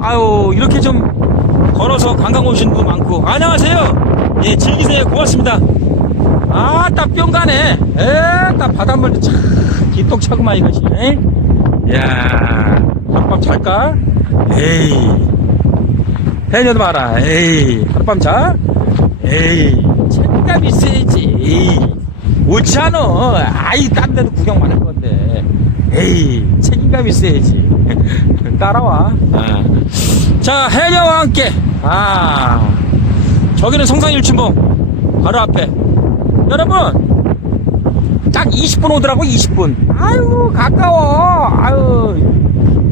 아유, 이렇게 좀 걸어서 관광 오신 분 많고. 안녕하세요. 예, 즐기세요. 고맙습니다. 아, 딱뿅 가네. 에, 딱 바닷물도 참, 기똥차구만, 이것이. 이야, 하룻밤 잘까? 에이. 해녀도 봐라. 에이. 하룻밤 자? 에이. 책임감 있어야지. 에이. 옳지 않아. 아이, 딴 데도 구경만 할 건데. 에이. 책임감 있어야지. 따라와. 아. 자, 해녀와 함께. 아. 저기는 성산일춘봉. 바로 앞에. 여러분. 딱 20분 오더라고, 20분. 아유, 가까워. 아유.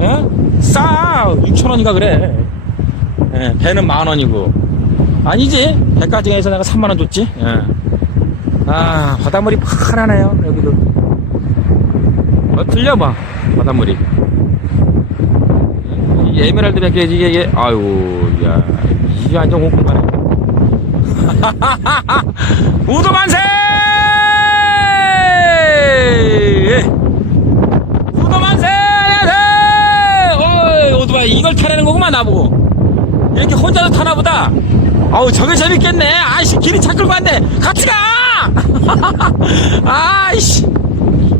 예? 싸. 6천원인가 그래. 예, 배는 만 원이고. 아니지. 배까지 해서 내가 3만 원 줬지. 예. 아, 바닷물이 파랗네요, 여기도. 어, 틀려, 봐. 바닷물이. 이 에메랄드 백개 이게, 아유, 야, 이게 완전 공공하네. 우도 만세! 우도 만세! 어이, 오토바이, 이걸 타라는 거구만, 나보고. 이렇게 혼자서 타나 보다. 아우, 저게 재밌겠네. 아이씨, 길이 차 끌고 왔네. 같이 가! 아이씨.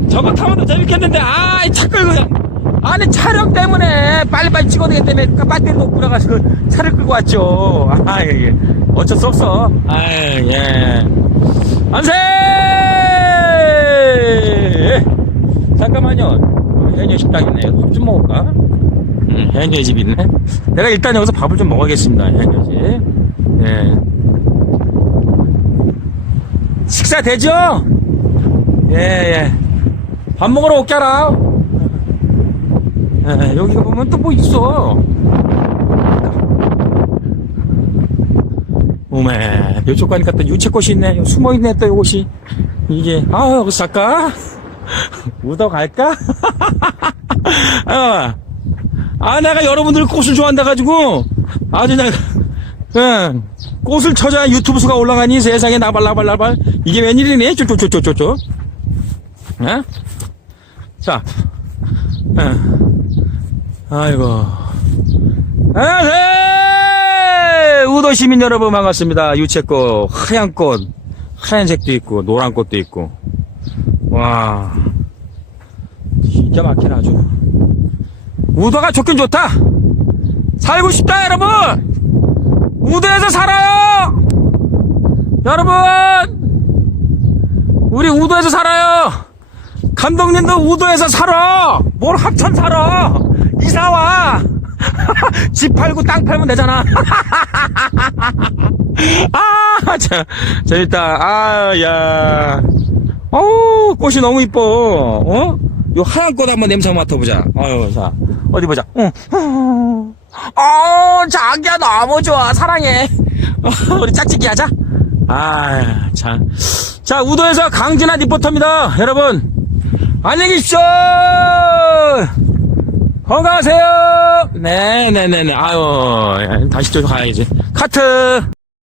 저거 타면 더 재밌겠는데, 아이, 차 끌고 가. 아니, 촬영 때문에 빨리빨리 찍어야 되기 때문에 배터리 놓고 그래가지고 차를 끌고 왔죠. 아, 예, 예. 어쩔 수 없어. 아, 예. 안세! 잠깐만요. 해녀 식당 있네. 밥 좀 먹을까? 음, 해녀 집 있네. 내가 일단 여기서 밥을 좀 먹어야겠습니다. 해녀 집. 예. 식사 되죠? 예, 예. 밥 먹으러 올게라. 예, 여기 보면 또 뭐 있어. 오메, 이쪽 가니까 또 유채꽃이 있네. 숨어 있네, 또 이곳이. 이게, 아, 여기서 살까? 묻어 갈까? 아, 아, 내가 여러분들 꽃을 좋아한다가지고, 아주 내가, 응, 꽃을 쳐줘야 유튜브 수가 올라가니 세상에 나발나발나발. 이게 웬일이니? 쪼쪼쪼쪼쪼. 예? 자, 예. 아이고. 안녕하세요! 우도 시민 여러분 반갑습니다. 유채꽃, 하얀 꽃, 하얀색도 있고, 노란 꽃도 있고. 와. 진짜 막히네 아주. 우도가 좋긴 좋다! 살고 싶다, 여러분! 우도에서 살아요! 여러분! 우리 우도에서 살아요! 감독님도 우도에서 살아! 뭘 합천 살아! 이사와! 집 팔고 땅 팔면 되잖아! 아, 자, 재밌다. 아, 야. 어우, 꽃이 너무 이뻐. 어? 요 하얀 꽃 한번 냄새 맡아보자. 어유 자, 어디 보자. 응. 어, 자기야 너무 좋아. 사랑해. 어, 우리 짝짓기 하자. 아, 자. 자, 우도에서 강진아 리포터입니다. 여러분. 안녕히 계십시오! 건강하세요! 네네네네. 아유, 다시 또 가야지. 카트!